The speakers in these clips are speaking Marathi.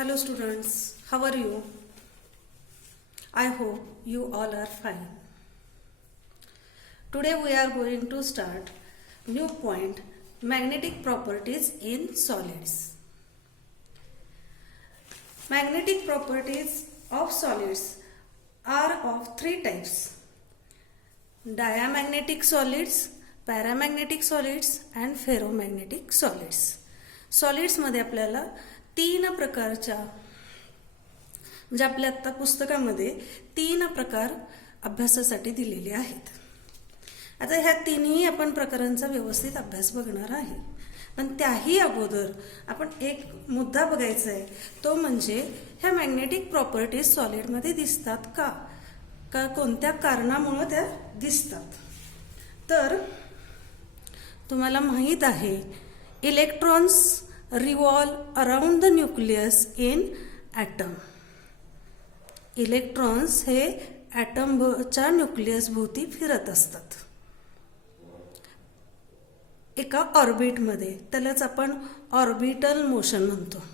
Hello students, how are you? I hope you all are fine. Today we are going to start new point, magnetic properties in solids. Magnetic properties of solids are of three types: diamagnetic solids, paramagnetic solids and ferromagnetic solids. सॉलिड्समध्ये आपल्याला तीन प्रकारच्या म्हणजे आपल्या आत्ता पुस्तकामध्ये तीन प्रकार अभ्यासासाठी दिलेले आहेत. आता ह्या तिन्ही आपण प्रकारांचा व्यवस्थित अभ्यास बघणार आहे, पण त्याही अगोदर आपण एक मुद्दा बघायचा आहे, तो म्हणजे ह्या मॅग्नेटिक प्रॉपर्टीज सॉलिडमध्ये दिसतात का कोणत्या कारणामुळे त्या दिसतात. तर तुम्हाला माहीत आहे, electrons revolve around the nucleus in atom. Electrons हे ॲटमच्या न्यूक्लियस भोवती फिरत असतात एका ऑर्बिटमध्ये. त्यालाच आपण ऑर्बिटल मोशन म्हणतो.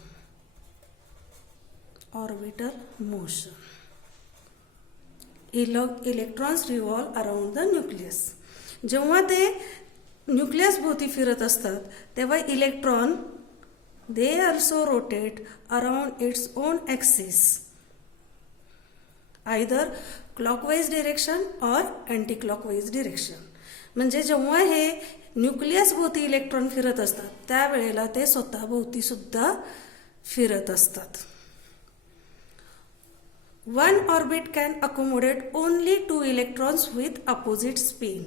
Orbital motion. Electrons revolve around the nucleus. जेव्हा ते न्यूक्लियस भोवती फिरत असतात तेव्हा electron they also rotate around its own axis, either clockwise direction और अँटी क्लॉकवाईज डिरेक्शन. म्हणजे जेव्हा हे न्यूक्लियस भोवती इलेक्ट्रॉन फिरत असतात त्यावेळेला ते स्वतःभोवती सुद्धा फिरत असतात. One orbit can accommodate only 2 electrons with opposite spin.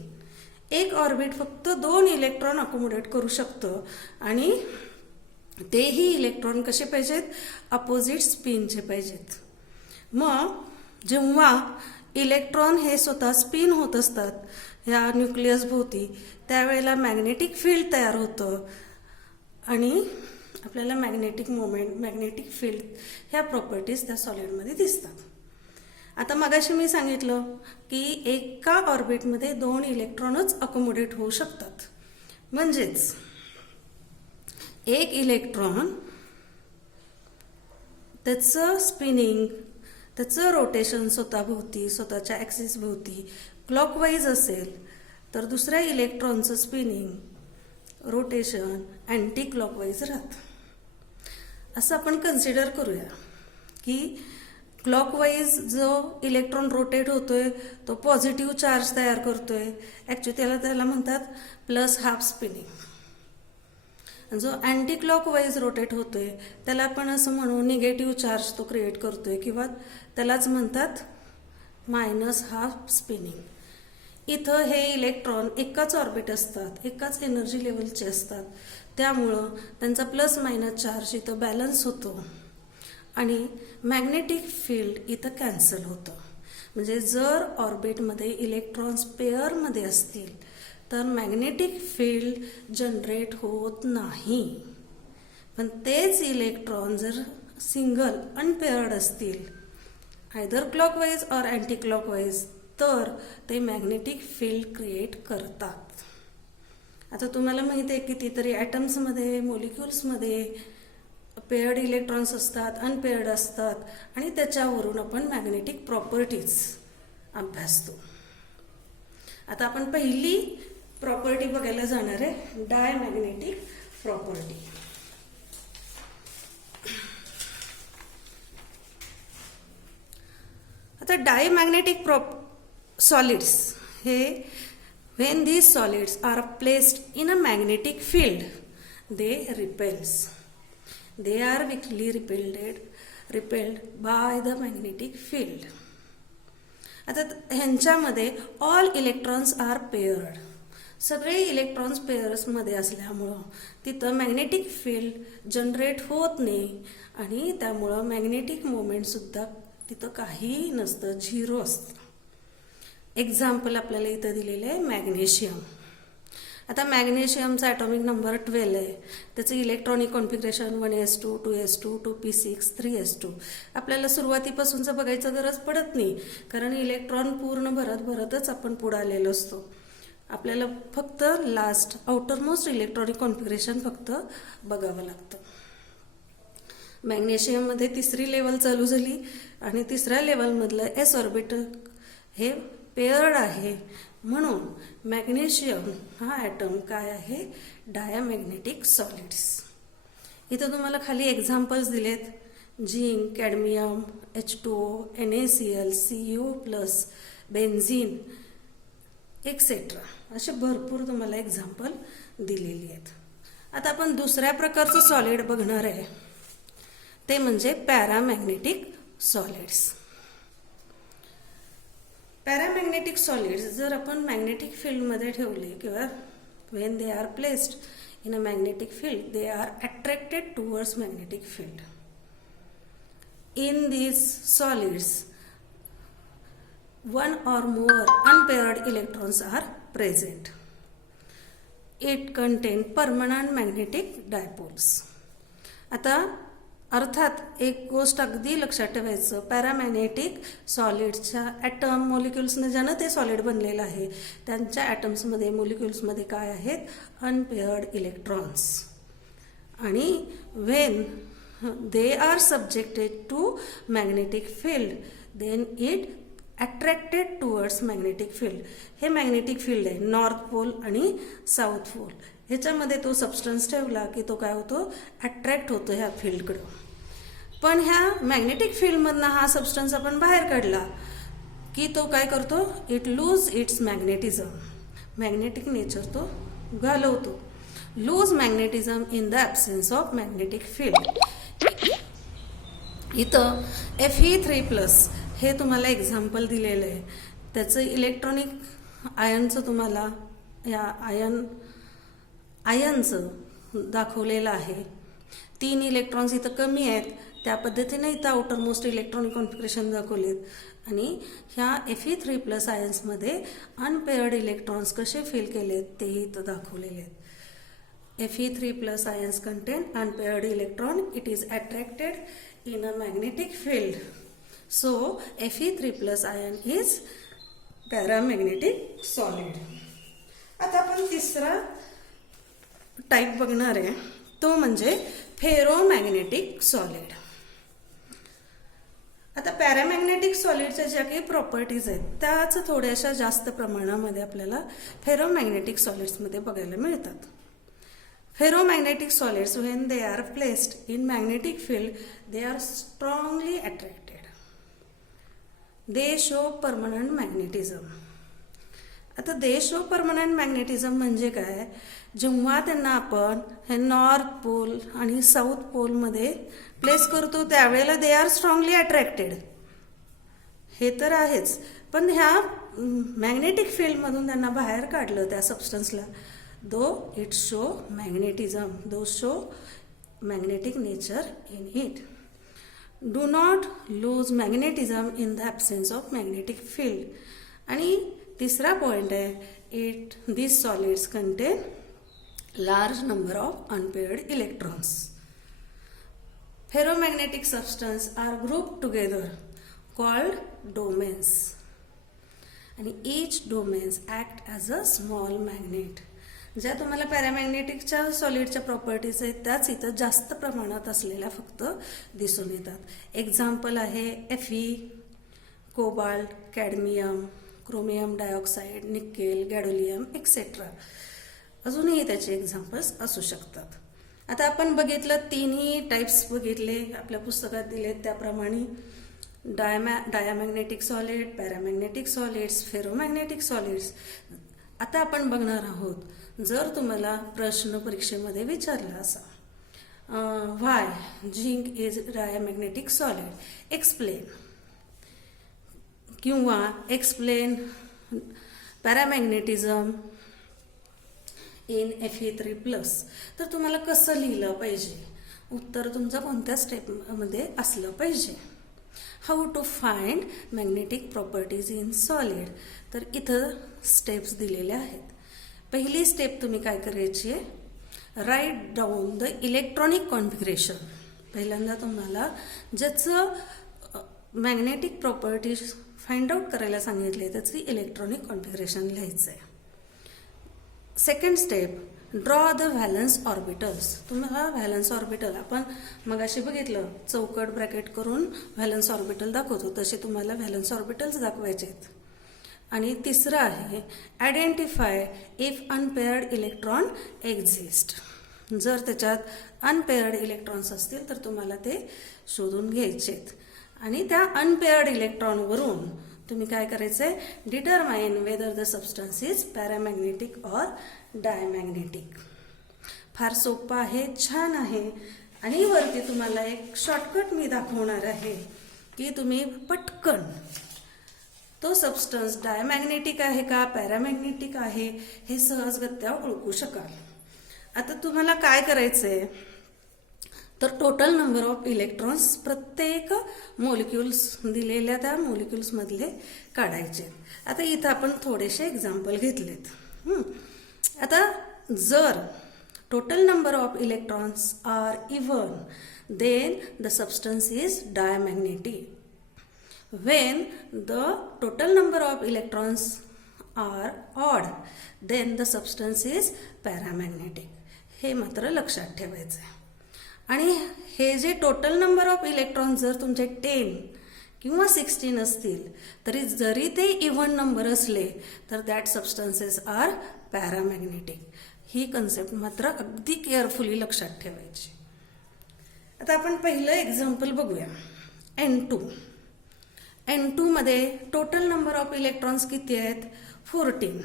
एक ऑर्बिट फक्त 2 इलेक्ट्रॉन अकोमोडेट करू शकतं आणि तेही इलेक्ट्रॉन कसे पाहिजेत, अपोजिट स्पिनचे पाहिजेत. मग जेव्हा इलेक्ट्रॉन हे स्वतः स्पिन होत असतात ह्या न्यूक्लियस भोवती त्यावेळेला मॅग्नेटिक फील्ड तयार होतं आणि आपल्याला मॅग्नेटिक मोमेंट, मॅग्नेटिक फील्ड ह्या प्रॉपर्टीज त्या सॉलिडमध्ये दिसतात. आता मगाशी मी सांगितलं की एका ऑर्बिटमध्ये 2 इलेक्ट्रॉनच अकोमोडेट होऊ शकतात. म्हणजेच एक इलेक्ट्रॉन त्याचं स्पिनिंग, त्याचं रोटेशन स्वतःभोवती, स्वतःच्या ॲक्सिस भोवती क्लॉकवाईज असेल तर दुसऱ्या इलेक्ट्रॉनचं स्पिनिंग, रोटेशन अँटी क्लॉकवाईज राहतं. असं आपण कन्सिडर करूया की क्लॉकवाईज जो इलेक्ट्रॉन रोटेट होतोय तो पॉझिटिव्ह चार्ज तयार करतोय. ॲक्च्युली त्याला म्हणतात प्लस हाफ स्पिनिंग. जो अँटी क्लॉकवाईज रोटेट होतोय त्याला आपण असं म्हणू निगेटिव्ह चार्ज तो क्रिएट करतोय किंवा त्यालाच म्हणतात मायनस हाफ स्पिनिंग. इथं हे इलेक्ट्रॉन एकाच ऑर्बिट असतात, एकाच एनर्जी लेवलचे असतात, त्यामुळं त्यांचा प्लस मायनस चार्ज इथं बॅलन्स होतो आणि मॅग्नेटिक फील्ड इथं कॅन्सल होतं. म्हणजे जर ऑर्बिटमध्ये इलेक्ट्रॉन्स पेअरमध्ये असतील तर मॅग्नेटिक फील्ड जनरेट होत नाही. पण तेच इलेक्ट्रॉन जर सिंगल अनपेअर्ड असतील, आयदर क्लॉकवाईज और अँटी क्लॉकवाईज, तर ते मॅग्नेटिक फील्ड क्रिएट करतात. आता तुम्हाला माहिती आहे कितीतरी ॲटम्समध्ये, मोलिक्युल्समध्ये पेअर्ड इलेक्ट्रॉन्स असतात, अनपेअर्ड असतात आणि त्याच्यावरून आपण मॅग्नेटिक प्रॉपर्टीज अभ्यासतो. आता आपण पहिली प्रॉपर्टी बघायला जाणार आहे, डायमॅग्नेटिक प्रॉपर्टी. आता डायमॅग्नेटिक सॉलिड्स हे when these solids are placed in a magnetic field they repels. They are weakly repelled by the magnetic field. आता ह्यांच्यामध्ये ऑल इलेक्ट्रॉन्स आर पेअर्ड. सगळे इलेक्ट्रॉन्स पेअर्समध्ये असल्यामुळं तिथं मॅग्नेटिक फील्ड जनरेट होत नाही आणि त्यामुळं मॅग्नेटिक मोमेंटसुद्धा तिथं काहीही नसतं, झिरो असतं. एक्झाम्पल आपल्याला इथं दिलेलं आहे मॅग्नेशियम. आता मॅग्नेशियमचा ॲटॉमिक नंबर 12 आहे. त्याचं electronic configuration 1s2, 2s2, 2p6, 3s2. आपल्याला सुरुवातीपासूनचं बघायचं गरज पडत नाही, कारण इलेक्ट्रॉन पूर्ण भरतच आपण पुढे आलेलो असतो. आपल्याला फक्त लास्ट आउटरमोस्ट इलेक्ट्रॉनिक कॉन्फिगरेशन फक्त बघावं लागतं. मॅग्नेशियममध्ये तिसरी लेवल चालू झाली आणि तिसऱ्या लेवलमधलं एस ऑर्बिटल हे पेअर्ड आहे, म्हणून मॅग्नेशियम हा ॲटम काय आहे, डायामॅग्नेटिक सॉलिड्स. इथं तुम्हाला खाली एक्झाम्पल्स दिलेत, zinc, cadmium, H2O, NaCl, Cu+, benzene etcetera, असे भरपूर तुम्हाला एक्झाम्पल दिलेली आहेत. आता आपण दुसऱ्या प्रकारचं सॉलिड बघणार आहे, ते म्हणजे पॅरामॅग्नेटिक सॉलिड्स. पॅरामॅग्नेटिक सॉलिड्स जर आपण मॅग्नेटिक फील्डमध्ये ठेवले किंवा when they are placed in a magnetic field, they are attracted towards magnetic field. In these solids, one or more unpaired electrons are present. It contains permanent magnetic dipoles. आता अर्थात एक गोष्ट अगदी लक्षात ठेवायचं, पॅरामॅग्नेटिक सॉलिड्सच्या ॲटम मॉलिक्युल्सने ज्यानं ते सॉलिड बनलेलं आहे त्यांच्या ॲटम्समध्ये मॉलिक्युल्समध्ये काय आहेत, अनपेअर्ड इलेक्ट्रॉन्स. आणि when they are subjected to magnetic field then it attracted towards magnetic field. हे मॅग्नेटिक फील्ड आहे, नॉर्थ पोल आणि साऊथ पोल. ह्याच्यामध्ये तो सबस्टन्स ठेवला की तो काय होतो, अट्रॅक्ट होतो ह्या फील्डकडं. पण ह्या मॅग्नेटिक फील्डमधनं हा सबस्टन्स आपण बाहेर काढला की तो काय करतो, it lose its magnetism, magnetic nature तो घालवतो. Lose magnetism in the absence of magnetic field. इथं Fe3+ हे तुम्हाला एक्झाम्पल दिलेलं आहे. त्याचं इलेक्ट्रॉनिक आयनचं तुम्हाला या आयनचं दाखवलेलं आहे. 3 इलेक्ट्रॉन्स इथं कमी आहेत, त्या पद्धतीने इथं आउटर मोस्ट इलेक्ट्रॉनिक कॉन्फिगरेशन दाखवलेत. आणि ह्या Fe3+ आयन्समध्ये अनपेअर्ड इलेक्ट्रॉन्स कसे फिल केलेत तेही इथं दाखवलेले आहेत. Fe3+ ions contain unpaired electron. It is attracted in a magnetic field. So Fe3+ ion is paramagnetic solid. आता आपण तिसरा टाइप बघणार आहे, तो म्हणजे फेरोमॅग्नेटिक सॉलिड. आता पॅरामॅग्नेटिक सॉलिडच्या ज्या काही प्रॉपर्टीज आहेत त्याच थोड्याशा जास्त प्रमाणामध्ये आपल्याला फेरोमॅग्नेटिक सॉलिड्समध्ये बघायला मिळतात. Ferromagnetic solids, when they are placed in magnetic field, they are strongly attracted. They show permanent magnetism. आता they show permanent magnetism म्हणजे काय, जेव्हा त्यांना आपण हे नॉर्थ पोल आणि साऊथ पोलमध्ये प्लेस करतो त्यावेळेला दे आर स्ट्रॉंगली अट्रॅक्टेड, हे तर आहेच. पण ह्या मॅग्नेटिक फील्डमधून त्यांना बाहेर काढलं त्या सबस्टन्सला, though it show magnetism, those show magnetic nature in it. Do not lose magnetism in the absence of magnetic field. आणि तिसरा पॉइंट आहे, these solids contain large number of unpaired electrons. Ferromagnetic substances are grouped together called domains. आणि each domains act as a small magnet. ज्या तुम्हाला पॅरामॅग्नेटिकच्या सॉलिडच्या प्रॉपर्टीज आहेत त्याच इथं जास्त प्रमाणात असलेल्या फक्त दिसून येतात. एक्झाम्पल आहे Fe, cobalt, cadmium, chromium dioxide, nickel, gadolinium etcetera. अजूनही त्याचे एक्झाम्पल्स असू शकतात. आता आपण बघितलं, तिन्ही टाईप्स बघितले, आपल्या पुस्तकात दिलेत त्याप्रमाणे. Diamagnetic solid, paramagnetic solids, ferromagnetic solids. आता आपण बघणार आहोत, जर तुम्हाला प्रश्न परीक्षेमध्ये विचारला असा, व्हाय झिंक इज डायामॅग्नेटिक सॉलिड, एक्सप्लेन, किंवा एक्सप्लेन पॅरामॅग्नेटिझम इन Fe3+, तर तुम्हाला कसं लिहिलं पाहिजे, उत्तर तुमचं कोणत्या स्टेपमध्ये असलं पाहिजे. How to find magnetic properties in solid, तर इथं स्टेप्स दिलेल्या आहेत. पहिली स्टेप तुम्ही काय करायची आहे, write down the electronic configuration. पहिल्यांदा तुम्हाला ज्याचं मॅग्नेटिक प्रॉपर्टीज फाइंड आउट करायला सांगितले त्याचं इलेक्ट्रॉनिक कॉन्फिगरेशन लिहायचं आहे. Second step, draw the valence orbitals. तुम्हाला व्हॅलन्स ऑर्बिटल आपण मगाशी बघितलं, चौकट ब्रॅकेट करून व्हॅलन्स ऑर्बिटल दाखवतो, तसे तुम्हाला व्हॅलन्स ऑर्बिटल्स दाखवायचे आहेत. आणि तिसरं आहे identify if unpaired electron exist. जर त्याच्यात अनपेअर्ड इलेक्ट्रॉन्स असतील तर तुम्हाला ते शोधून घ्यायचेत. आणि त्या अनपेअर्ड इलेक्ट्रॉनवरून तुम्ही काय करायचं आहे, determine whether the substance is paramagnetic or diamagnetic. फार सोपं आहे, छान आहे. आणि वरती तुम्हाला एक शॉर्टकट मी दाखवणार आहे की तुम्ही पटकन तो सबस्टन्स डायमॅग्नेटिक आहे का पॅरामॅग्नेटिक आहे हे सहजगत्या ओळखू शकाल. आता तुम्हाला काय करायचंय तर टोटल नंबर ऑफ इलेक्ट्रॉन्स प्रत्येक मोलिक्युल्स दिलेल्या त्या मोलिक्युल्स मधले काढायचे. आता इथं आपण थोडेसे एक्झाम्पल घेतलेत. आता जर total number of electrons are even then the substance is diamagnetic. When the total number of electrons are odd, then the substance is paramagnetic. हे मात्र लक्षात ठेवायचं आहे. आणि हे जे टोटल नंबर ऑफ इलेक्ट्रॉन जर तुमचे 10 किंवा 16 असतील तरी जरी ते इव्हन नंबर असले तर दॅट सबस्टन्सेस आर पॅरामॅग्नेटिक. ही कन्सेप्ट मात्र अगदी केअरफुली लक्षात ठेवायची. आता आपण पहिलं एक्झाम्पल बघूया. N2. N2 मध्ये टोटल नंबर ऑफ इलेक्ट्रॉन्स किती आहेत, 14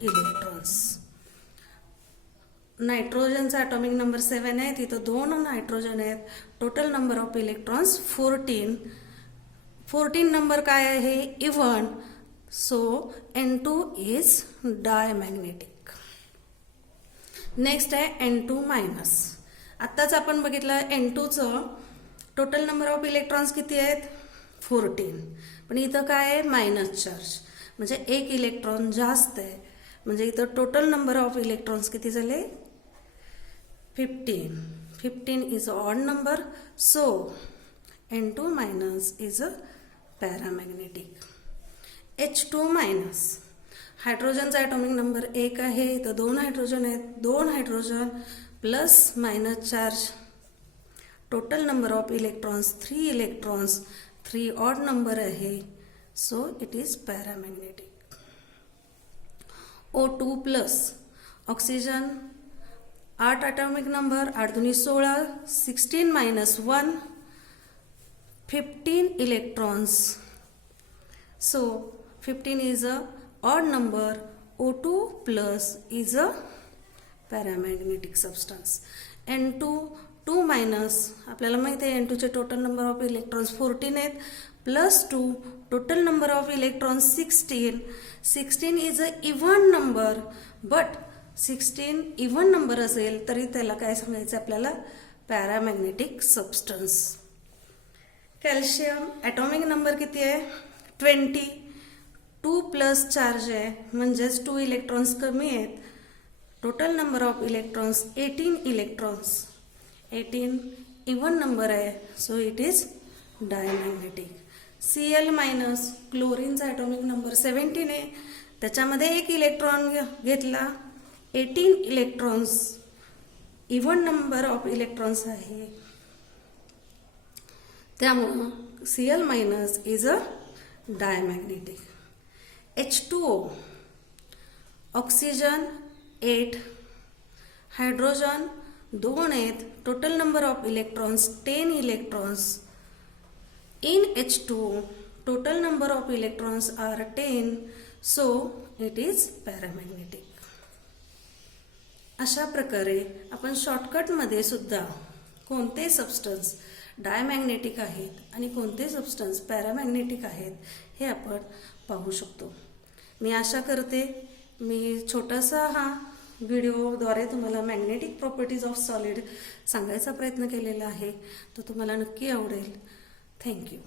इलेक्ट्रॉन्स. नायट्रोजनचा ॲटॉमिक नंबर 7 आहे, तिथं 2 नायट्रोजन आहेत. Total number of electrons 14 number काय आहे, even. So N2 is diamagnetic. Next आहे N2 मायनस. आत्ताच आपण बघितलं N2चं टोटल नंबर ऑफ इलेक्ट्रॉन्स किती आहेत, 14. पण इथं काय आहे, मायनस चार्ज, म्हणजे एक इलेक्ट्रॉन जास्त आहे. म्हणजे इथं टोटल नंबर ऑफ इलेक्ट्रॉन्स किती झाले, 15 is a odd number. So N2 minus is a paramagnetic. H2 minus. हायड्रोजनचा ॲटॉमिक नंबर 1 आहे, इथं 2 हायड्रोजन आहेत. 2 hydrogen plus minus charge. Total number of electrons 3 electrons, 3 odd number आहे. So it is paramagnetic. O2 plus. Oxygen 8 atomic number, 8 दुनी 16, 16 minus 1, 15 electrons. So 15 is a odd number. O2 plus is a paramagnetic substance. N2 2 minus. आपल्याला माहिती आहे N2चे टोटल नंबर ऑफ इलेक्ट्रॉन्स 14 आहेत, plus 2 total number of electrons 16. 16 is a even number, but 16 even number असेल तरी त्याला काय सांगायचं आपल्याला, paramagnetic substance. Calcium atomic number किती आहे, 20. 2 प्लस चार्ज आहे, म्हणजेच 2 इलेक्ट्रॉन्स कमी आहेत. Total number of electrons 18 electrons. 18 even number आहे, so it is diamagnetic. Cl minus. क्लोरीनचा ॲटॉमिक नंबर 17 आहे, त्याच्यामध्ये 1 इलेक्ट्रॉन घेतला. 18 electrons, even number of electrons आहे, त्यामुळं Cl minus is a diamagnetic. H2O. Oxygen 8, hydrogen 2 आहेत. Total number of electrons 10 electrons. In H2O total number of electrons are 10, so it is paramagnetic. अशा प्रकारे आपण शॉर्टकटमध्ये सुद्धा कोणते सबस्टन्स डायमॅग्नेटिक आहेत आणि कोणते सबस्टन्स पॅरामॅग्नेटिक आहेत हे आपण पाहू शकतो. मी आशा करते मी छोटासा हा व्हिडिओद्वारे तुम्हाला मॅग्नेटिक प्रॉपर्टीज ऑफ सॉलिड सांगायचा प्रयत्न केलेला आहे, तो तुम्हाला नक्की आवडेल. थँक्यू.